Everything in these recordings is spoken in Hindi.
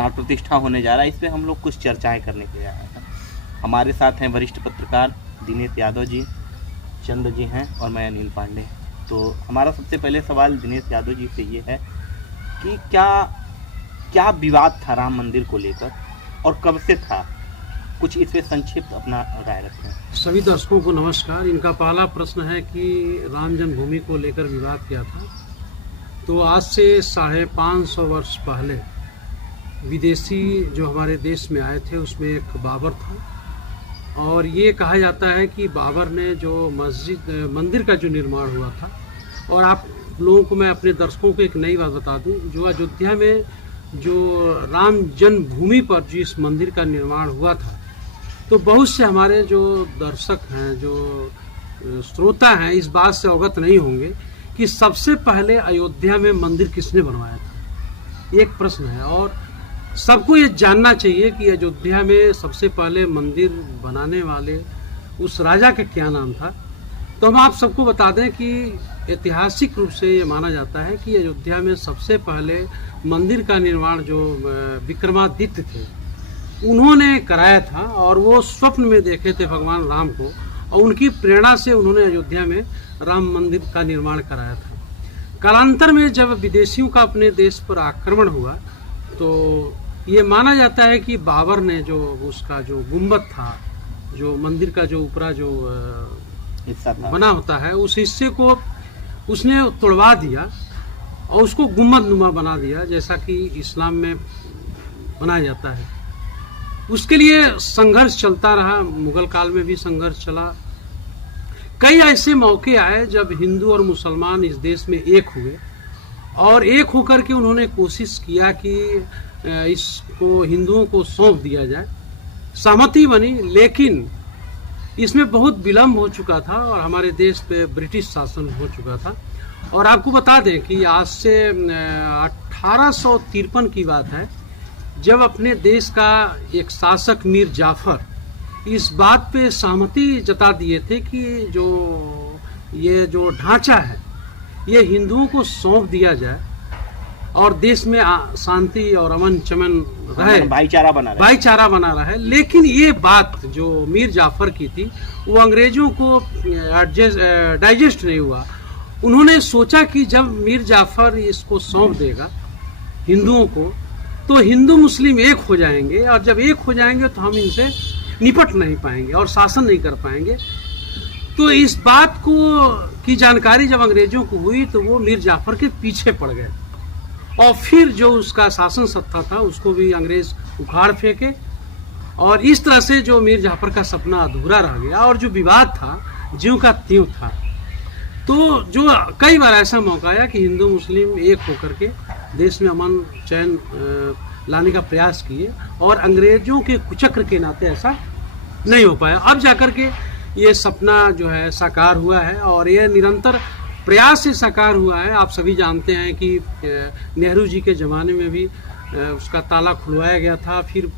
प्राण प्रतिष्ठा होने जा रहा है, इस पे हम लोग कुछ चर्चाएं करने के लिए आए हैं। हमारे साथ हैं वरिष्ठ पत्रकार दिनेश यादव जी, चंद्र जी हैं और मैं अनिल पांडे। तो हमारा सबसे पहले सवाल दिनेश यादव जी से ये है कि क्या विवाद था राम मंदिर को लेकर और कब से था, कुछ इस पे संक्षिप्त अपना राय रखें। सभी दर्शकों को नमस्कार। इनका पहला प्रश्न है कि राम जन्मभूमि को लेकर विवाद क्या था। तो आज से 550 वर्ष पहले विदेशी जो हमारे देश में आए थे उसमें एक बाबर था, और ये कहा जाता है कि बाबर ने जो मंदिर का जो निर्माण हुआ था, और आप लोगों को मैं अपने दर्शकों को एक नई बात बता दूं, जो अयोध्या में जो राम जन्मभूमि पर जिस मंदिर का निर्माण हुआ था, तो बहुत से हमारे जो दर्शक हैं, जो श्रोता हैं, इस बात से अवगत नहीं होंगे कि सबसे पहले अयोध्या में मंदिर किसने बनवाया था। एक प्रश्न है, और सबको ये जानना चाहिए कि अयोध्या में सबसे पहले मंदिर बनाने वाले उस राजा का क्या नाम था। तो हम आप सबको बता दें कि ऐतिहासिक रूप से ये माना जाता है कि अयोध्या में सबसे पहले मंदिर का निर्माण जो विक्रमादित्य थे उन्होंने कराया था, और वो स्वप्न में देखे थे भगवान राम को, और उनकी प्रेरणा से उन्होंने अयोध्या में राम मंदिर का निर्माण कराया था। कालांतर में जब विदेशियों का अपने देश पर आक्रमण हुआ, तो ये माना जाता है कि बाबर ने जो उसका जो गुंबद था, जो मंदिर का जो ऊपरा जो हिस्सा था बना होता है, उस हिस्से को उसने तोड़वा दिया और उसको गुंबद नुमा बना दिया, जैसा कि इस्लाम में बनाया जाता है। उसके लिए संघर्ष चलता रहा, मुगल काल में भी संघर्ष चला। कई ऐसे मौके आए जब हिंदू और मुसलमान इस देश में एक हुए, और एक होकर के उन्होंने कोशिश किया कि इसको हिंदुओं को सौंप दिया जाए। सहमति बनी, लेकिन इसमें बहुत विलम्ब हो चुका था और हमारे देश पे ब्रिटिश शासन हो चुका था। और आपको बता दें कि आज से 1853 की बात है, जब अपने देश का एक शासक मीर जाफर इस बात पे सहमति जता दिए थे कि ये जो ढांचा है ये हिंदुओं को सौंप दिया जाए और देश में शांति और अमन चमन रहे, भाईचारा बना रहे। लेकिन ये बात जो मीर जाफर की थी वो अंग्रेजों को डाइजेस्ट नहीं हुआ। उन्होंने सोचा कि जब मीर जाफर इसको सौंप देगा हिंदुओं को, तो हिंदू मुस्लिम एक हो जाएंगे, और जब एक हो जाएंगे तो हम इनसे निपट नहीं पाएंगे और शासन नहीं कर पाएंगे। तो इस बात को की जानकारी जब अंग्रेजों को हुई तो वो मीर जाफर के पीछे पड़ गए, और फिर जो उसका शासन सत्ता था उसको भी अंग्रेज उखाड़ फेंके, और इस तरह से जो मीर जाफर का सपना अधूरा रह गया, और जो विवाद था ज्यों का त्यों था। तो जो कई बार ऐसा मौका आया कि हिंदू मुस्लिम एक होकर के देश में अमन चैन लाने का प्रयास किए, और अंग्रेजों के कुचक्र के नाते ऐसा नहीं हो पाया। अब जाकर के ये सपना जो है साकार हुआ है, और ये निरंतर प्रयास से साकार हुआ है। आप सभी जानते हैं कि नेहरू जी के ज़माने में भी उसका ताला खुलवाया गया था, फिर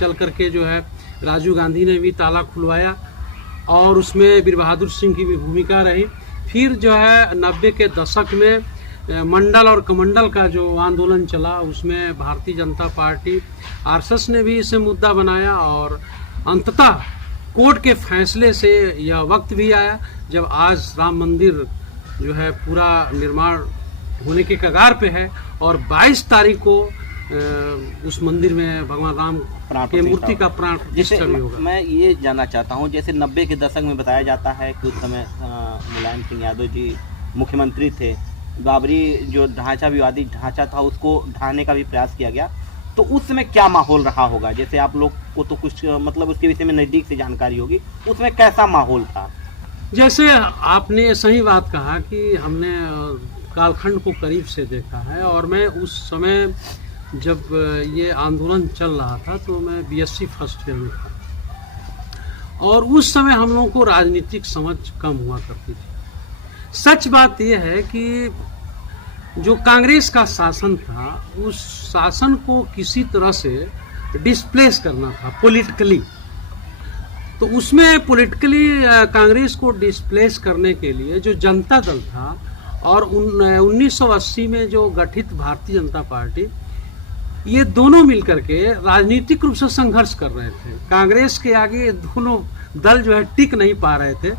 चल करके जो है राजीव गांधी ने भी ताला खुलवाया, और उसमें वीर बहादुर सिंह की भी भूमिका रही। फिर जो है 90 के दशक में मंडल और कमंडल का जो आंदोलन चला, उसमें भारतीय जनता पार्टी आरएसएस ने भी इसे मुद्दा बनाया, और अंततः कोर्ट के फैसले से यह वक्त भी आया जब आज राम मंदिर जो है पूरा निर्माण होने के कगार पे है, और 22 तारीख को उस मंदिर में भगवान राम के मूर्ति का प्राण प्रतिष्ठा भी होगा। मैं ये जानना चाहता हूँ, जैसे 90 के दशक में बताया जाता है कि उस समय मुलायम सिंह यादव जी मुख्यमंत्री थे, बाबरी जो विवादित ढांचा था उसको ढाने का भी प्रयास किया गया, तो उस समय क्या माहौल रहा होगा? जैसे आप लोग को तो कुछ मतलब उसके विषय में नज़दीक से जानकारी होगी, उसमें कैसा माहौल था? जैसे आपने सही बात कहा कि हमने कालखंड को करीब से देखा है, और मैं उस समय जब ये आंदोलन चल रहा था तो मैं बीएससी फर्स्ट ईयर में था, और उस समय हम लोगों को राजनीतिक समझ कम हुआ करती थी। सच बात यह है कि जो कांग्रेस का शासन था, उस शासन को किसी तरह से डिस्प्लेस करना था पॉलिटिकली। तो उसमें पॉलिटिकली कांग्रेस को डिस्प्लेस करने के लिए जो जनता दल था और 1980 में जो गठित भारतीय जनता पार्टी, ये दोनों मिलकर के राजनीतिक रूप से संघर्ष कर रहे थे। कांग्रेस के आगे दोनों दल जो है टिक नहीं पा रहे थे,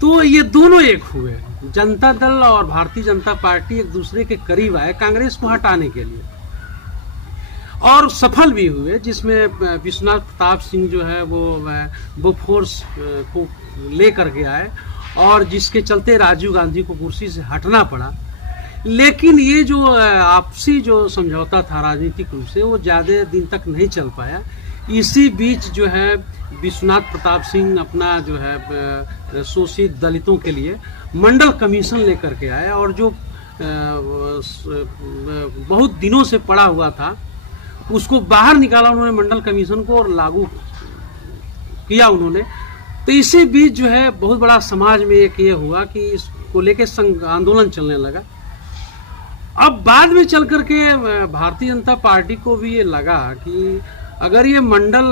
तो ये दोनों एक हुए। जनता दल और भारतीय जनता पार्टी एक दूसरे के करीब आए कांग्रेस को हटाने के लिए, और सफल भी हुए, जिसमें विश्वनाथ प्रताप सिंह जो है वो फोर्स को लेकर के आए, और जिसके चलते राजीव गांधी को कुर्सी से हटना पड़ा। लेकिन ये जो आपसी जो समझौता था राजनीतिक रूप से, वो ज़्यादा दिन तक नहीं चल पाया। इसी बीच जो है विश्वनाथ प्रताप सिंह अपना जो है शोषित दलितों के लिए मंडल कमीशन लेकर के आए, और जो बहुत दिनों से पड़ा हुआ था उसको बाहर निकाला उन्होंने मंडल कमीशन को, और लागू किया उन्होंने। तो इसी बीच जो है बहुत बड़ा समाज में एक ये हुआ कि इसको लेके आंदोलन चलने लगा। अब बाद में चल करके भारतीय जनता पार्टी को भी ये लगा कि अगर ये मंडल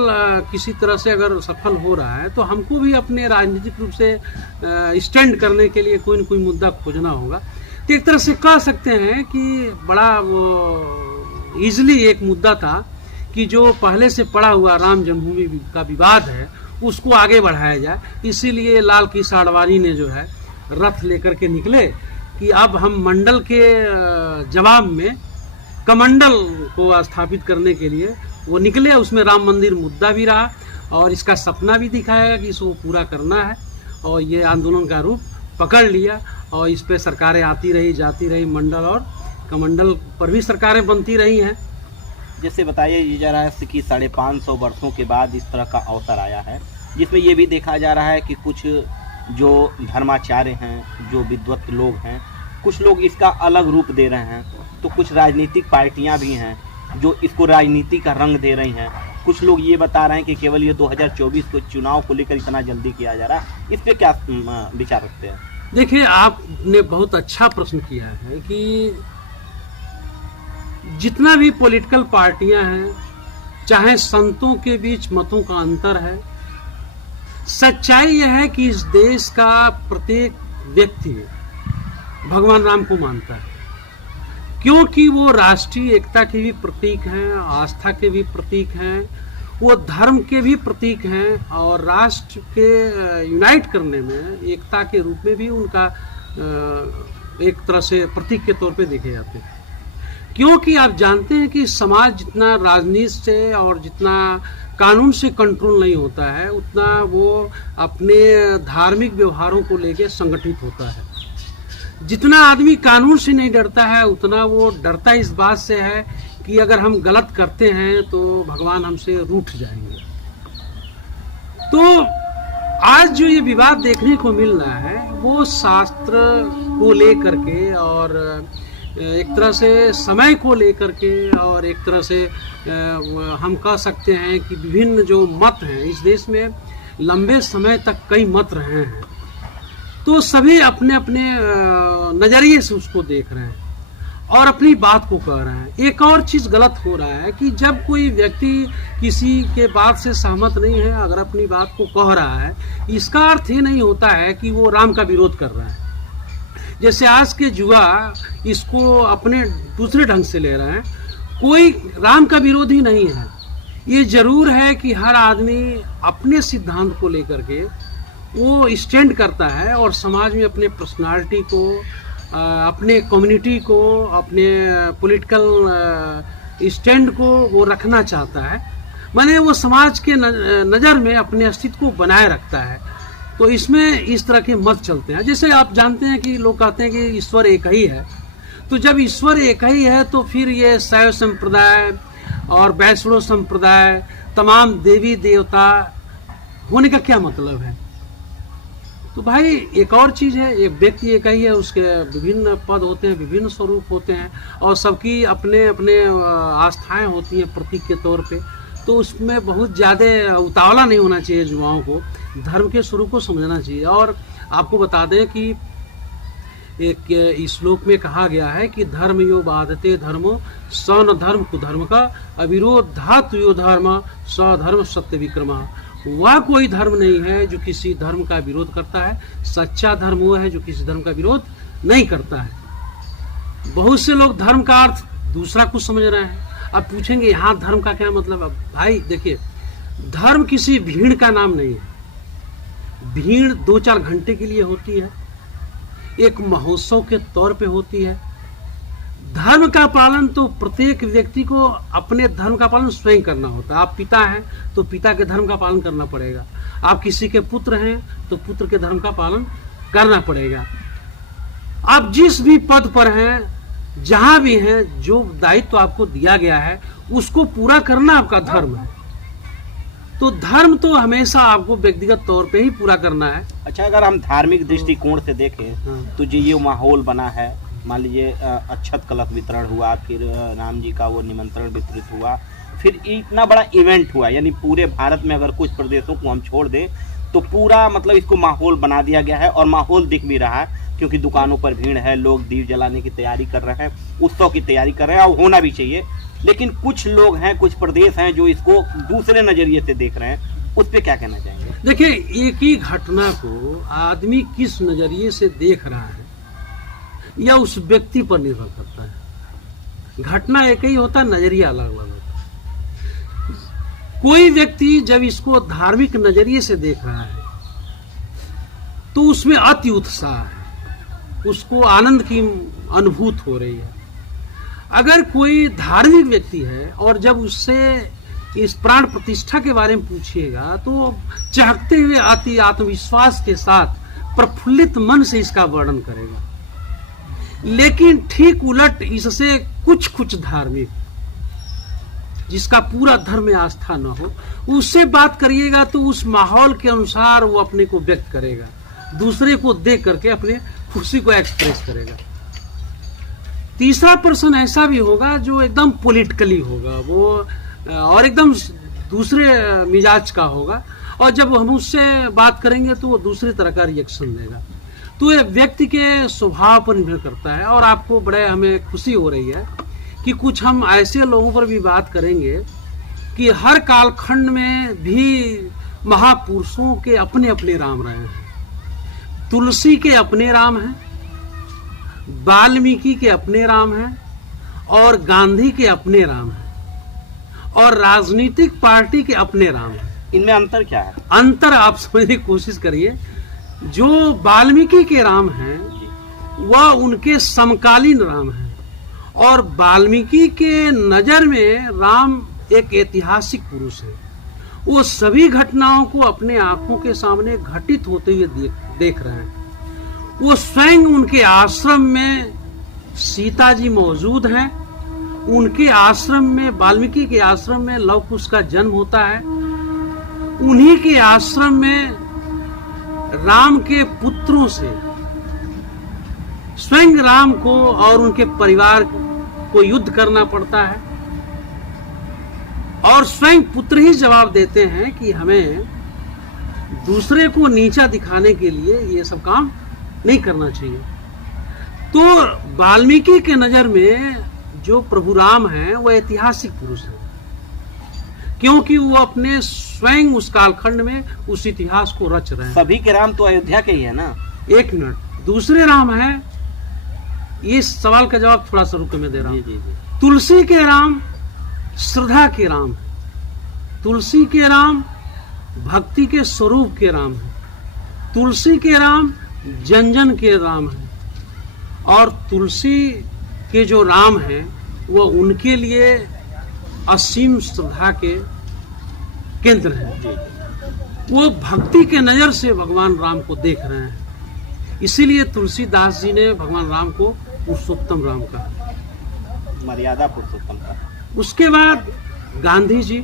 किसी तरह से अगर सफल हो रहा है, तो हमको भी अपने राजनीतिक रूप से स्टैंड करने के लिए कोई न कोई मुद्दा खोजना होगा। तो एक तरह से कह सकते हैं कि बड़ा इजली एक मुद्दा था कि जो पहले से पड़ा हुआ राम जन्मभूमि का विवाद है उसको आगे बढ़ाया जाए। इसीलिए लाल किशन आडवाणी ने जो है रथ लेकर के निकले कि अब हम मंडल के जवाब में कमंडल को स्थापित करने के लिए वो निकले। उसमें राम मंदिर मुद्दा भी रहा, और इसका सपना भी दिखाया कि इसको पूरा करना है, और ये आंदोलन का रूप पकड़ लिया, और इस पे सरकारें आती रही जाती रही, मंडल और कमंडल पर भी सरकारें बनती रही हैं। जैसे बताइए ये जा रहा है कि 550 वर्षों के बाद इस तरह का अवसर आया है, जिसमें ये भी देखा जा रहा है कि कुछ जो धर्माचार्य हैं, जो विद्वत लोग हैं, कुछ लोग इसका अलग रूप दे रहे हैं, तो कुछ राजनीतिक पार्टियां भी हैं जो इसको राजनीति का रंग दे रही हैं। कुछ लोग ये बता रहे हैं कि केवल ये 2024 को चुनाव को लेकर इतना जल्दी किया जा रहा है। इस पे क्या विचार रखते हैं? देखिए, आपने बहुत अच्छा प्रश्न किया है कि जितना भी पॉलिटिकल पार्टियां हैं, चाहे संतों के बीच मतों का अंतर है, सच्चाई यह है कि इस देश का प्रत्येक व्यक्ति भगवान राम को मानता है, क्योंकि वो राष्ट्रीय एकता के भी प्रतीक हैं, आस्था के भी प्रतीक हैं, वो धर्म के भी प्रतीक हैं, और राष्ट्र के यूनाइट करने में एकता के रूप में भी उनका एक तरह से प्रतीक के तौर पे देखे जाते हैं। क्योंकि आप जानते हैं कि समाज जितना राजनीति से और जितना कानून से कंट्रोल नहीं होता है, उतना वो अपने धार्मिक व्यवहारों को लेके संगठित होता है। जितना आदमी कानून से नहीं डरता है, उतना वो डरता इस बात से है कि अगर हम गलत करते हैं तो भगवान हमसे रूठ जाएंगे। तो आज जो ये विवाद देखने को मिल रहा है, वो शास्त्र को लेकर के और एक तरह से समय को लेकर के, और एक तरह से हम कह सकते हैं कि विभिन्न जो मत हैं इस देश में, लंबे समय तक कई मत रहे हैं, तो सभी अपने अपने नज़रिए से उसको देख रहे हैं और अपनी बात को कह रहे हैं। एक और चीज़ गलत हो रहा है कि जब कोई व्यक्ति किसी के बात से सहमत नहीं है, अगर अपनी बात को कह रहा है, इसका अर्थ ये नहीं होता है कि वो राम का विरोध कर रहा है। जैसे आज के युवा इसको अपने दूसरे ढंग से ले रहे हैं। कोई राम का विरोधी नहीं है। ये जरूर है कि हर आदमी अपने सिद्धांत को लेकर के वो स्टैंड करता है, और समाज में अपने पर्सनालिटी को, अपने कम्युनिटी को, अपने पॉलिटिकल स्टैंड को वो रखना चाहता है। माने वो समाज के नज़र में अपने अस्तित्व को बनाए रखता है। तो इसमें इस तरह के मत चलते हैं। जैसे आप जानते हैं कि लोग कहते हैं कि ईश्वर एक ही है, तो जब ईश्वर एक ही है तो फिर ये शैव संप्रदाय और वैष्णव संप्रदाय, तमाम देवी देवता होने का क्या मतलब है? तो भाई एक और चीज़ है, एक व्यक्ति एक ही है, उसके विभिन्न पद होते हैं, विभिन्न स्वरूप होते हैं, और सबकी अपने अपने आस्थाएं होती हैं प्रतीक के तौर पे। तो उसमें बहुत ज़्यादा उतावला नहीं होना चाहिए युवाओं को, धर्म के स्वरूप को समझना चाहिए। और आपको बता दें कि एक श्लोक में कहा गया है कि धर्म यो बाधते धर्मो स न धर्म कुधर्म का अविरोध धातु यो धर्म स धर्म सत्य विक्रमा। वह कोई धर्म नहीं है जो किसी धर्म का विरोध करता है। सच्चा धर्म वो है जो किसी धर्म का विरोध नहीं करता है। बहुत से लोग धर्म का अर्थ दूसरा कुछ समझ रहे हैं। अब पूछेंगे यहाँ धर्म का क्या मतलब? अब भाई देखिए, धर्म किसी भीड़ का नाम नहीं है। भीड़ 2-4 घंटे के लिए होती है, एक महोत्सव के तौर पे होती है। धर्म का पालन तो प्रत्येक व्यक्ति को अपने धर्म का पालन स्वयं करना होता है। आप पिता हैं तो पिता के धर्म का पालन करना पड़ेगा, आप किसी के पुत्र हैं तो पुत्र के धर्म का पालन करना पड़ेगा। आप जिस भी पद पर हैं, जहां भी हैं, जो दायित्व आपको दिया गया है उसको पूरा करना आपका धर्म है। तो धर्म तो हमेशा आपको व्यक्तिगत तौर पे ही पूरा करना है। अच्छा, अगर हम धार्मिक दृष्टिकोण से देखें हाँ। तो जो ये माहौल बना है, मान लीजिए अक्षत कलश वितरण हुआ, फिर राम जी का वो निमंत्रण वितरित हुआ, फिर इतना बड़ा इवेंट हुआ, यानी पूरे भारत में अगर कुछ प्रदेशों को हम छोड़ दें तो पूरा मतलब इसको माहौल बना दिया गया है। और माहौल दिख भी रहा है क्योंकि दुकानों पर भीड़ है, लोग दीप जलाने की तैयारी कर रहे हैं, उत्सव की तैयारी कर रहे हैं, और होना भी चाहिए। लेकिन कुछ लोग हैं, कुछ प्रदेश हैं जो इसको दूसरे नजरिए से देख रहे हैं, उस पर क्या कहना चाहेंगे? देखिए, एक ही घटना को आदमी किस नजरिए से देख रहा है या उस व्यक्ति पर निर्भर करता है। घटना एक ही होता है, नजरिया अलग अलग होता है। कोई व्यक्ति जब इसको धार्मिक नजरिए से देख रहा है तो उसमें अति उत्साह है, उसको आनंद की अनुभूति हो रही है। अगर कोई धार्मिक व्यक्ति है और जब उससे इस प्राण प्रतिष्ठा के बारे में पूछिएगा तो चाहते हुए अति आत्मविश्वास के साथ प्रफुल्लित मन से इसका वर्णन करेगा। लेकिन ठीक उलट इससे कुछ धार्मिक, जिसका पूरा धर्म में आस्था न हो, उससे बात करिएगा तो उस माहौल के अनुसार वो अपने को व्यक्त करेगा, दूसरे को देख करके अपने खुशी को एक्सप्रेस करेगा। तीसरा पर्सन ऐसा भी होगा जो एकदम पॉलिटिकली होगा, वो और एकदम दूसरे मिजाज का होगा, और जब हम उससे बात करेंगे तो वो दूसरे तरह का रिएक्शन देगा। तो ये व्यक्ति के स्वभाव पर निर्भर करता है। और आपको बड़े हमें खुशी हो रही है कि कुछ हम ऐसे लोगों पर भी बात करेंगे कि हर कालखंड में भी महापुरुषों के अपने अपने राम रहे हैं। तुलसी के अपने राम हैं, वाल्मीकि के अपने राम हैं, और गांधी के अपने राम हैं, और राजनीतिक पार्टी के अपने राम हैं। इनमें अंतर क्या है? अंतर आप समझने की कोशिश करिए। जो वाल्मीकि के राम हैं वह उनके समकालीन राम हैं, और वाल्मीकि के नजर में राम एक ऐतिहासिक पुरुष है। वो सभी घटनाओं को अपने आंखों के सामने घटित होते हुए देख रहे हैं। वो स्वयं उनके आश्रम में सीता जी मौजूद हैं, उनके आश्रम में, वाल्मीकि के आश्रम में लव कुश का जन्म होता है, उन्हीं के आश्रम में राम के पुत्रों से स्वयं राम को और उनके परिवार को युद्ध करना पड़ता है, और स्वयं पुत्र ही जवाब देते हैं कि हमें दूसरे को नीचा दिखाने के लिए ये सब काम नहीं करना चाहिए। तो वाल्मीकि के नजर में जो प्रभु राम हैं वो ऐतिहासिक पुरुष हैं, क्योंकि वो अपने स्वयं उस कालखंड में उस इतिहास को रच रहे हैं। सभी के राम तो अयोध्या के ही है ना? एक मिनट, दूसरे राम हैं, ये सवाल का जवाब थोड़ा सा रुक में दे रहा हूं। तुलसी के राम श्रद्धा के राम है, तुलसी के राम भक्ति के स्वरूप के राम है, तुलसी के राम जन जन के राम है, और तुलसी के जो राम हैं वो उनके लिए असीम श्रद्धा के केंद्र है। वो भक्ति के नजर से भगवान राम को देख रहे हैं, इसीलिए तुलसीदास जी ने भगवान राम को पुरुषोत्तम राम कहा, मर्यादा पुरुषोत्तम का। उसके बाद गांधी जी,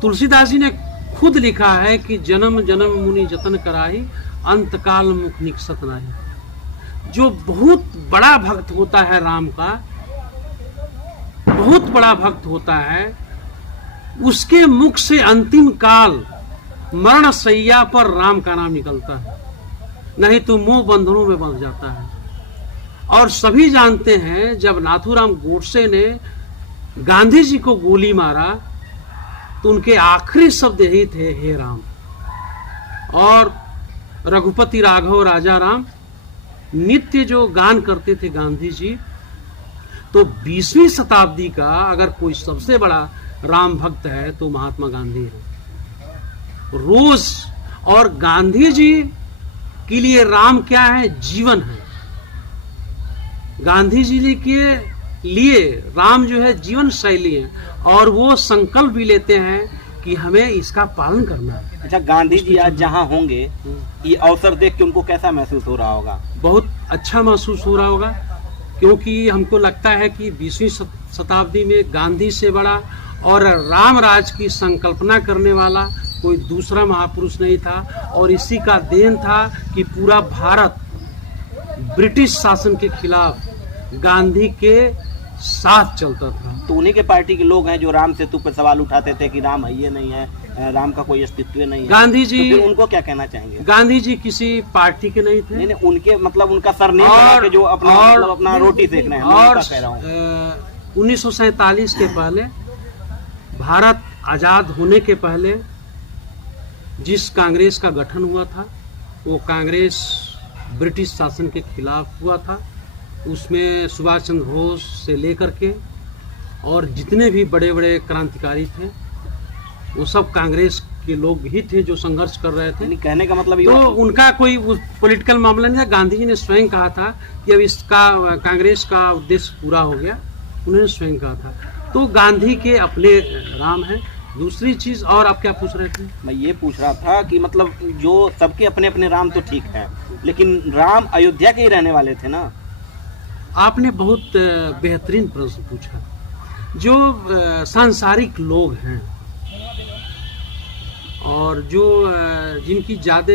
तुलसीदास जी ने खुद लिखा है कि जन्म जन्म मुनि जतन कराही, अंतकाल मुख निकसत नाही। जो बहुत बड़ा भक्त होता है राम का, बहुत बड़ा भक्त होता है, उसके मुख से अंतिम काल मरण सैया पर राम का नाम निकलता है, नहीं तो मोह बंधनों में बंध जाता है। और सभी जानते हैं जब नाथूराम गोडसे ने गांधी जी को गोली मारा तो उनके आखिरी शब्द यही थे, हे राम। और रघुपति राघव राजा राम नित्य जो गान करते थे गांधी जी, तो 20वीं शताब्दी का अगर कोई सबसे बड़ा राम भक्त है तो महात्मा गांधी है। रोज और गांधी जी के लिए राम क्या है? जीवन है। गांधी जी के लिए राम जो है जीवन शैली है, और वो संकल्प भी लेते हैं कि हमें इसका पालन करना है। अच्छा, गांधी जी आज जहाँ होंगे, ये अवसर देख के उनको कैसा महसूस हो रहा होगा? बहुत अच्छा महसूस हो रहा होगा, क्योंकि हमको लगता है कि 20वीं शताब्दी में गांधी से बड़ा और राम राज की संकल्पना करने वाला कोई दूसरा महापुरुष नहीं था। और इसी का देन था कि पूरा भारत ब्रिटिश शासन के खिलाफ गांधी के साथ चलता था। तो उन्हीं के पार्टी के लोग हैं जो राम सेतु पर सवाल उठाते थे कि राम है ये नहीं है, राम का कोई अस्तित्व नहीं है। गांधी जी, तो फिर उनको क्या कहना चाहेंगे? गांधी जी किसी पार्टी के नहीं थे। नहीं, उनके मतलब उनका सरनेम बना के जो अपना रोटी सेक रहे हैं, मैं उनका कह रहा हूं। 1947 के पहले, भारत आजाद होने के पहले जिस कांग्रेस का गठन हुआ था, वो कांग्रेस ब्रिटिश शासन के खिलाफ हुआ था। उसमें सुभाष चंद्र बोस से लेकर के और जितने भी बड़े बड़े क्रांतिकारी थे, वो सब कांग्रेस के लोग ही थे जो संघर्ष कर रहे थे। कहने का मतलब ये तो उनका कोई पॉलिटिकल मामला नहीं था। गांधी जी ने स्वयं कहा था कि अब इसका कांग्रेस का उद्देश्य पूरा हो गया, उन्होंने स्वयं कहा था। तो गांधी के अपने राम है। दूसरी चीज, और आप क्या पूछ रहे थे? मैं ये पूछ रहा था कि मतलब जो सबके अपने अपने राम तो ठीक है, लेकिन राम अयोध्या के ही रहने वाले थे ना। आपने बहुत बेहतरीन प्रश्न पूछा। जो सांसारिक लोग हैं और जो जिनकी ज्यादा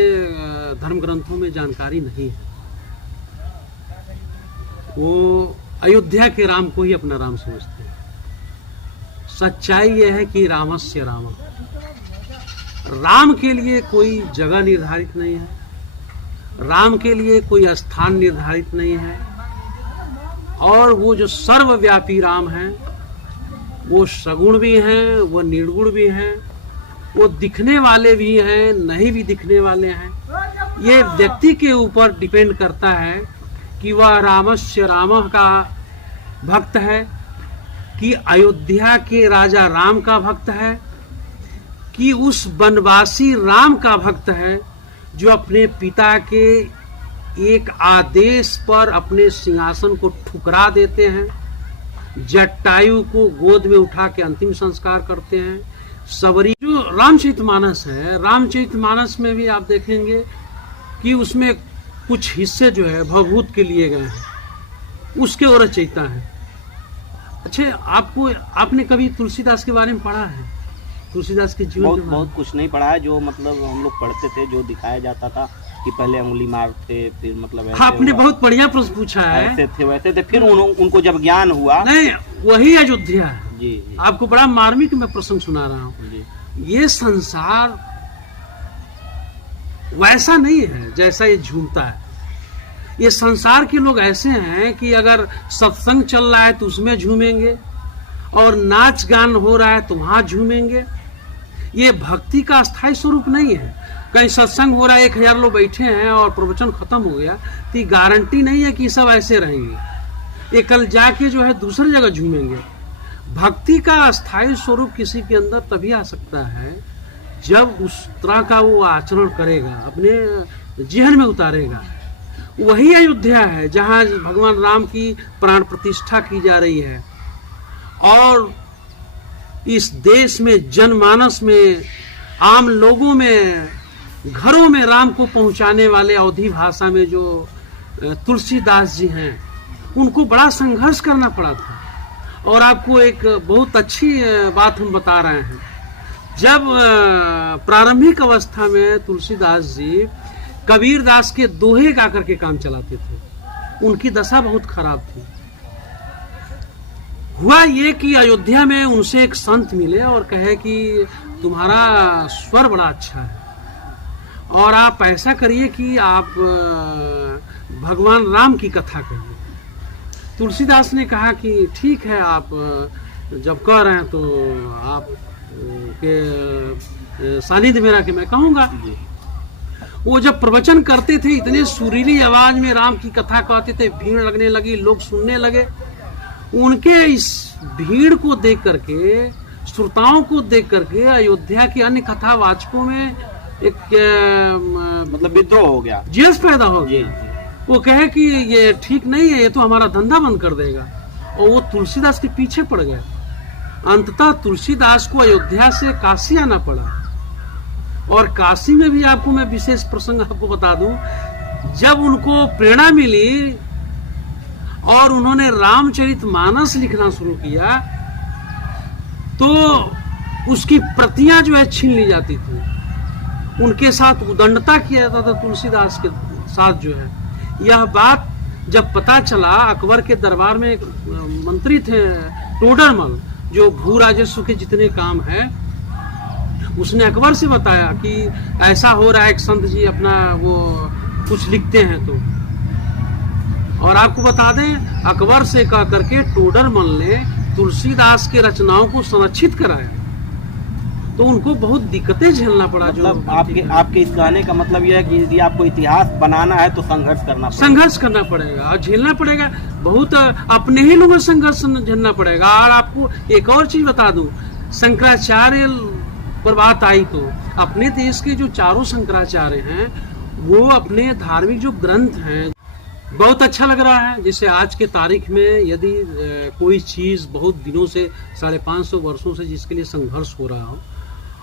धर्म ग्रंथों में जानकारी नहीं है, वो अयोध्या के राम को ही अपना राम समझते हैं। सच्चाई यह है कि रामस्य राम, राम के लिए कोई जगह निर्धारित नहीं है, राम के लिए कोई स्थान निर्धारित नहीं है, और वो जो सर्वव्यापी राम है, वो सगुण भी हैं, वो निर्गुण भी हैं, वो दिखने वाले भी हैं, नहीं भी दिखने वाले हैं। ये व्यक्ति के ऊपर डिपेंड करता है कि वह रामस्य राम का भक्त है, कि अयोध्या के राजा राम का भक्त है, कि उस वनवासी राम का भक्त है जो अपने पिता के एक आदेश पर अपने सिंहासन को ठुकरा देते हैं, जटायु को गोद में उठा के अंतिम संस्कार करते हैं। सबरी जो रामचरितमानस है, रामचरितमानस में भी आप देखेंगे कि उसमें कुछ हिस्से जो है भवभूत के लिए गए हैं, उसके और रचयिता है। अच्छा, आपने कभी तुलसीदास के बारे में पढ़ा है? तुलसीदास के जीवन बहुत कुछ नहीं पढ़ा है। जो मतलब हम लोग पढ़ते थे, जो दिखाया जाता था कि पहले उंगली मारते, फिर मतलब आपने बहुत बढ़िया प्रश्न पूछा है। ऐसे थे वैसे थे, फिर उनको जब ज्ञान हुआ, नहीं, वही अयोध्या है। जी। आपको बड़ा मार्मिक मैं प्रसंग सुना रहा हूँ। ये संसार वैसा नहीं है जैसा ये झूमता है। ये संसार के लोग ऐसे हैं कि अगर सत्संग चल रहा है तो उसमें झूमेंगे, और नाच गान हो रहा है तो वहां झूमेंगे। ये भक्ति का अस्थायी स्वरूप नहीं है। कहीं सत्संग हो रहा है, 1000 लोग बैठे हैं और प्रवचन खत्म हो गया, तो ये गारंटी नहीं है कि सब ऐसे रहेंगे। ये कल जाके जो है दूसरी जगह झूमेंगे। भक्ति का अस्थायी स्वरूप किसी के अंदर तभी आ सकता है जब उस तरह का वो आचरण करेगा, अपने जेहन में उतारेगा। वही अयोध्या है जहाँ भगवान राम की प्राण प्रतिष्ठा की जा रही है, और इस देश में जनमानस में, आम लोगों में, घरों में राम को पहुंचाने वाले अवधी भाषा में जो तुलसीदास जी हैं, उनको बड़ा संघर्ष करना पड़ा था। और आपको एक बहुत अच्छी बात हम बता रहे हैं। जब प्रारंभिक अवस्था में तुलसीदास जी कबीरदास के दोहे गा करके काम चलाते थे, उनकी दशा बहुत खराब थी। हुआ ये कि अयोध्या में उनसे एक संत मिले और कहे कि तुम्हारा स्वर बड़ा अच्छा है, और आप ऐसा करिए कि आप भगवान राम की कथा कहिए। तुलसीदास ने कहा कि ठीक है, आप जब कह रहे हैं तो आप के सानिध्य में रह के मैं कहूँगा। वो जब प्रवचन करते थे, इतने सुरीली आवाज में राम की कथा कहते थे, भीड़ लगने लगी, लोग सुनने लगे। उनके इस भीड़ को देख करके, श्रोताओं को देख करके अयोध्या के अन्य कथावाचकों में एक मतलब विद्रोह हो गया, जेस पैदा हो जी गया। वो कहे कि ये ठीक नहीं है, ये तो हमारा धंधा बंद कर देगा, और वो तुलसीदास के पीछे पड़ गए। अंततः तुलसीदास को अयोध्या से काशी आना पड़ा, और काशी में भी आपको मैं विशेष प्रसंग आपको बता दूं, जब उनको प्रेरणा मिली और उन्होंने रामचरितमानस लिखना शुरू किया, तो उसकी प्रतियां जो है छीन ली जाती थी, उनके साथ उदंडता किया जाता था तुलसीदास के साथ जो है। यह बात जब पता चला, अकबर के दरबार में एक मंत्री थे टोडरमल, जो भू राजस्व के जितने काम है, उसने अकबर से बताया कि ऐसा हो रहा है, एक संत जी अपना वो कुछ लिखते हैं तो। और आपको बता दें, अकबर से कह करके टोडरमल ने तुलसीदास के रचनाओं को संरक्षित कराया, तो उनको बहुत दिक्कतें झेलना पड़ा। मतलब आपके इस कहने का मतलब यह है कि यदि आपको इतिहास बनाना है तो संघर्ष करना पड़ेगा और झेलना पड़ेगा, बहुत अपने ही लोगों से संघर्ष झेलना पड़ेगा। और आपको एक और चीज बता दूं, शंकराचार्य पर बात आई तो अपने देश के जो चारों शंकराचार्य हैं, वो अपने धार्मिक जो ग्रंथ हैं, बहुत अच्छा लग रहा है। जैसे आज के तारीख में यदि कोई चीज बहुत दिनों से 550 वर्षों से जिसके लिए संघर्ष हो रहा हो,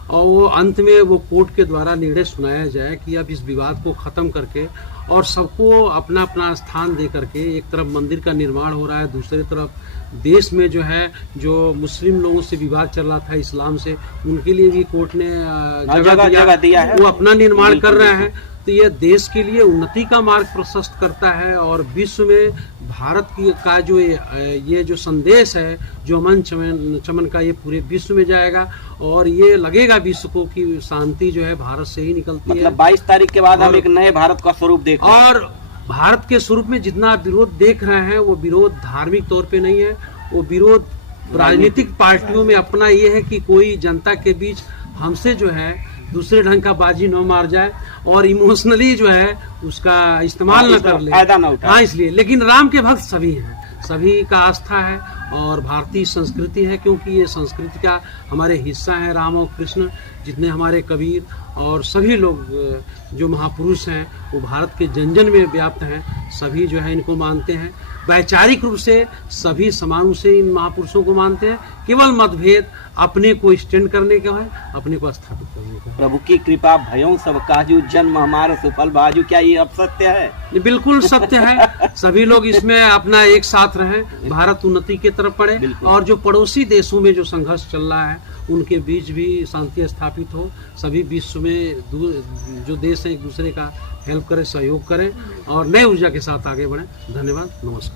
और वो अंत में वो कोर्ट के द्वारा निर्णय सुनाया जाए कि अब इस विवाद को खत्म करके और सबको अपना अपना स्थान दे करके, एक तरफ मंदिर का निर्माण हो रहा है, दूसरी तरफ देश में जो है जो मुस्लिम लोगों से विवाद चल रहा था इस्लाम से, उनके लिए भी कोर्ट ने जगह दिया है, वो अपना निर्माण कर रहे हैं। तो यह देश के लिए उन्नति का मार्ग प्रशस्त करता है, और विश्व में भारत की का जो ये जो संदेश है, जो अमन चमन का, ये पूरे विश्व में जाएगा, और ये लगेगा विश्व को कि शांति जो है भारत से ही निकलती है। मतलब 22 तारीख के बाद हम एक नए भारत का स्वरूप देख रहे हैं। और भारत के स्वरूप में जितना विरोध देख रहे हैं, वो विरोध धार्मिक तौर पे नहीं है, वो विरोध राजनीतिक पार्टियों में अपना ये है कि कोई जनता के बीच हमसे जो है दूसरे ढंग का बाजी न मार जाए, और इमोशनली जो है उसका इस्तेमाल न कर ले, फायदा न उठाए। हाँ, इसलिए। लेकिन राम के भक्त सभी हैं, सभी का आस्था है, और भारतीय संस्कृति है, क्योंकि ये संस्कृति का हमारे हिस्सा है। राम और कृष्ण, जितने हमारे कबीर और सभी लोग जो महापुरुष हैं, वो भारत के जन जन में व्याप्त हैं, सभी जो है इनको मानते हैं। वैचारिक रूप से सभी समान रूप से इन महापुरुषों को मानते हैं। केवल मतभेद अपने को स्टैंड करने का है, अपने को स्थापित करने का। प्रभु की कृपा भयों सब काजू, जन्म हमारा सुफल बाजू। क्या ये अब सत्य है? ये बिल्कुल सत्य है। सभी लोग इसमें अपना एक साथ रहें, भारत उन्नति की तरफ बढ़े, और जो पड़ोसी देशों में जो संघर्ष चल रहा है, उनके बीच भी शांति स्थापित हो। सभी विश्व में जो देश है एक दूसरे का हेल्प करें, सहयोग करें, और नए ऊर्जा के साथ आगे बढ़ें। धन्यवाद, नमस्कार।